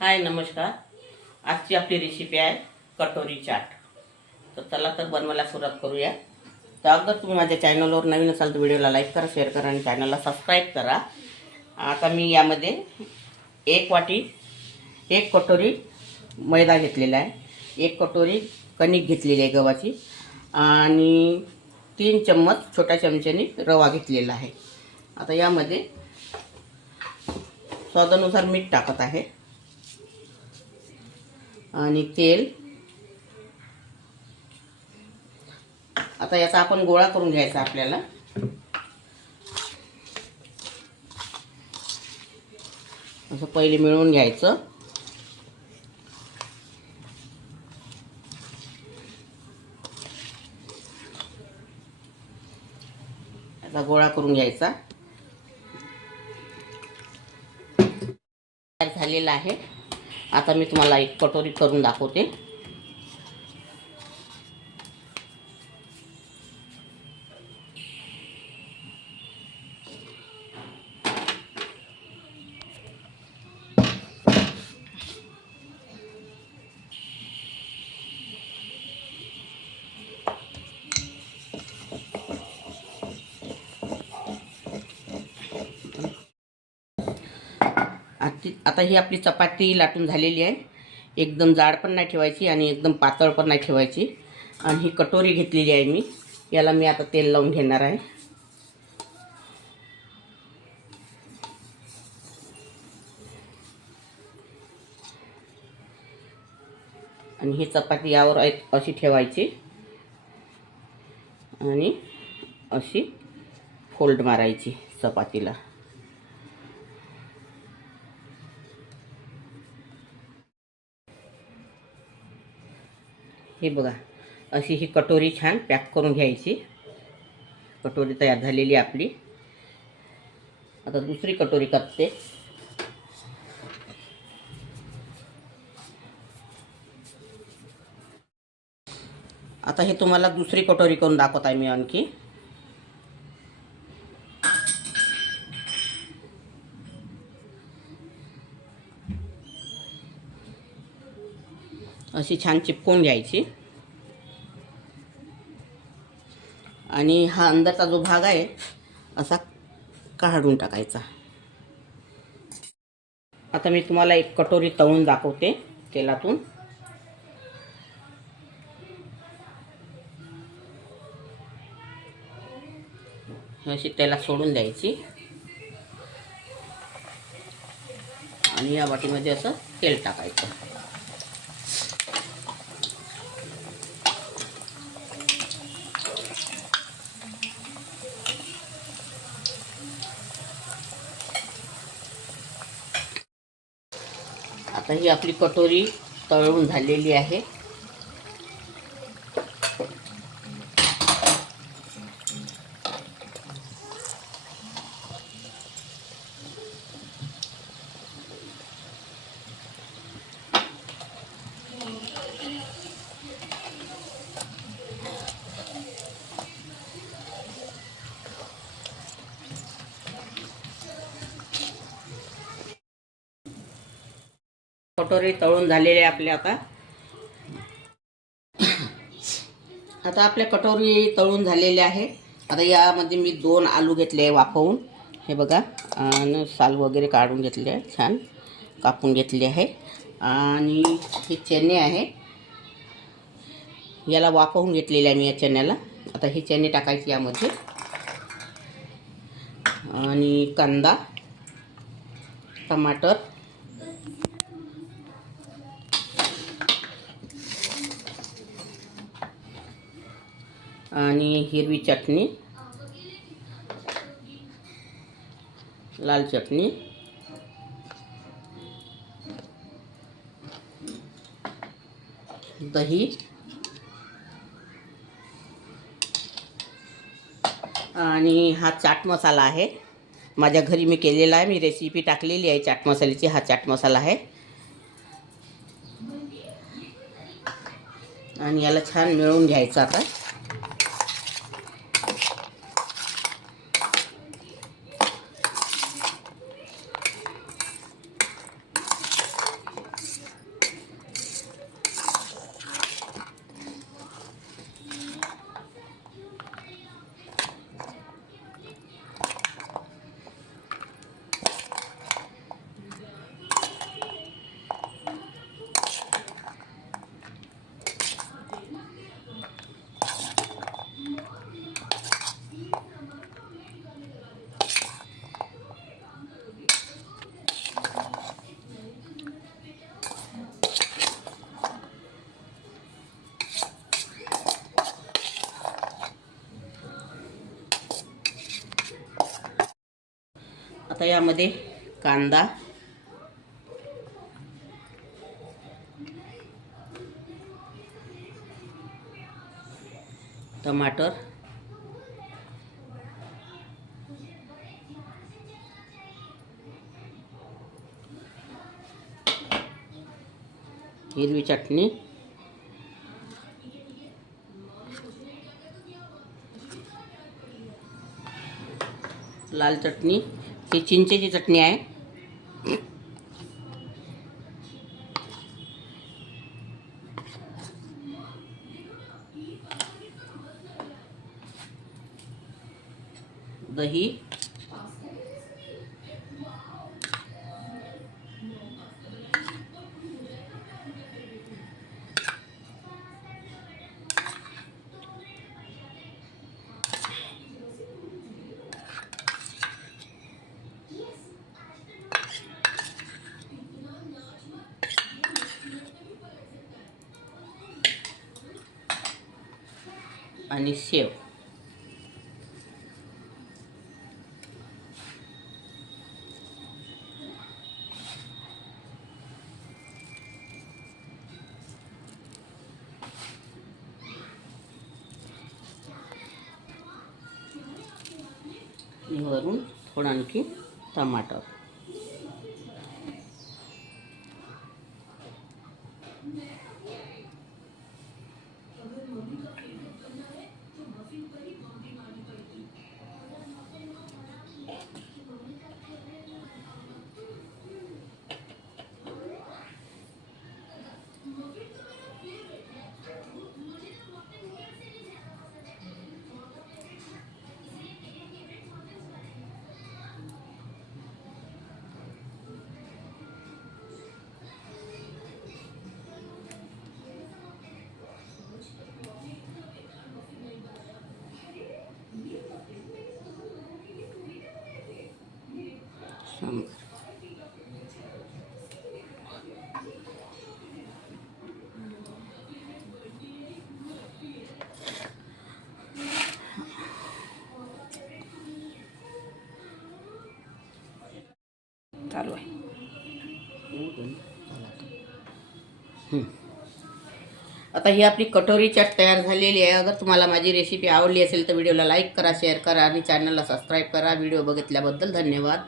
हाय नमस्कार. आजची आपली रेसिपी आहे कटोरी चाट. तर चला तर बनवायला सुरुवात करूया. तर अगर तुम्ही माझ्या चॅनलवर नवीन असाल तर व्हिडिओला लाईक करा, शेअर करा आणि चॅनलला सबस्क्राईब करा. आता मी यामध्ये एक कटोरी मैदा घेतलेला आहे, एक कटोरी कणिक घेतलेली आहे गव्हाची आणि 3 चम्मच छोट्या चमच्याने रवा घेतलेला आहे. आता यामध्ये स्वादानुसार मीठ टाकत आहे आणि तेल. आता याचा आपण गोळा करून घ्यायचा आपल्याला. असं पहिले मिळवून घ्यायचं. याचा गोळा करून घ्यायचा. तयार झालेला आहे. आता मी तुम्हाला एक कटोरी करून दाखवते. आता ही आपली चपाती लाटून झालेली आहे. एकदम जाड पण नाही ठेवायची आणि एकदम पातळ पण नाही ठेवायची. आणि ही कटोरी घेतलेली आहे मी. याला मी आता तेल लावून घेणार आहे. आणि ही चपाती यावर अशी ठेवायची आणि अशी फोल्ड मारायची चपातीला. हे बघा, अशी ही कटोरी छान पॅक करून घ्यायची. कटोरी तयार झालेली आपली. आता दुसरी कटोरी करते. आता हे तुम्हाला दुसरी कटोरी करून दाखवत आहे मी आणखी. अशी छान चिपकवून घ्यायची आणि हा अंदरचा जो भाग आहे असा काढून टाकायचा. आता मी तुम्हाला एक कटोरी तळून दाखवते तेलातून. अशी तेलात सोडून द्यायची आणि या वाटीमध्ये असं तेल टाकायचं. आता ही आपली कटोरी तळून झालेली आहे. कटोरी तळून झालेले आपले. आता आपल्या कटोरी तळून झालेले आहे. आता यामध्ये मी 2 आलू घेतले आहे वाफवून. हे बघा, आणि साल वगैरे काढून घेतले आहे, छान कापून घेतले आहे. आणि हे चणे आहे, याला वाफवून घेतलेले आहे मी या चण्याला. आता हे चणे टाकायचे यामध्ये. आणि कांदा, टमाटर, आणि हिरवी चटणी, लाल चटणी, दही आणि हा चाट मसाला आहे. माझ्या घरी मी केलेला आहे, मी रेसिपी टाकलेली आहे चाट मसाल्याची. हा चाट मसाला आहे. आणि याला छान मिळवून घ्यायचं. आता यामध्ये कांदा, टमाटर, हिरवी चटणी, लाल चटणी, ही चिंचेची चटणी आहे, दही, आणि शेव. वरून थोडं आणखी टमाटर. सांबार. चालू आहे. आता ही आपली कटोरी चाट तयार झालेली आहे. अगर तुम्हाला माझी रेसिपी आवडली असेल तर व्हिडिओला लाईक करा, शेअर करा आणि चॅनलला सबस्क्राईब करा. व्हिडिओ बघितल्याबद्दल धन्यवाद.